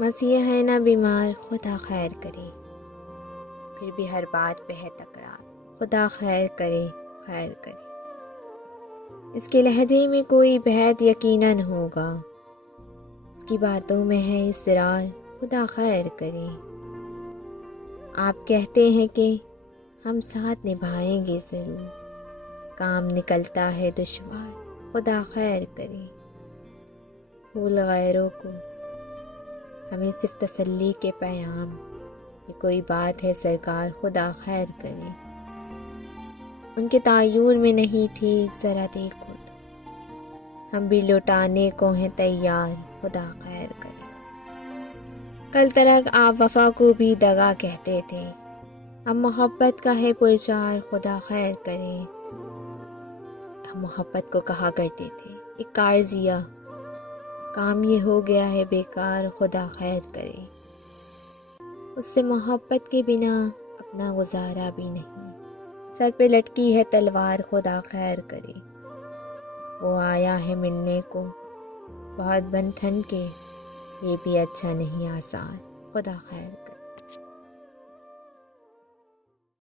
मसीहा है ना बीमार, खुदा खैर करे। फिर भी हर बात पे है तकरार, खुदा खैर करे, खैर करे। इसके लहजे में कोई भेद यकीनन होगा, उसकी बातों में है इसरार, खुदा खैर करे। आप कहते हैं कि हम साथ निभाएंगे ज़रूर, काम निकलता है दुश्वार, खुदा खैर करे। भूल गैरों को हमें सिर्फ तसल्ली के पैगाम, ये कोई बात है सरकार, खुदा खैर करे। उनके तायुर में नहीं ठीक, ज़रा देखो तो हम भी लौटाने को हैं तैयार, खुदा खैर करे। कल तलक आप वफा को भी दगा कहते थे, अब मोहब्बत का है पुरचार, खुदा खैर करे। हम मोहब्बत को कहा करते थे एक कारजिया, काम ये हो गया है बेकार, खुदा खैर करे। उससे मोहब्बत के बिना अपना गुजारा भी नहीं, सर पे लटकी है तलवार, खुदा खैर करे। वो आया है मिलने को बहुत बंधन के, ये भी अच्छा नहीं आसान, खुदा खैर करे।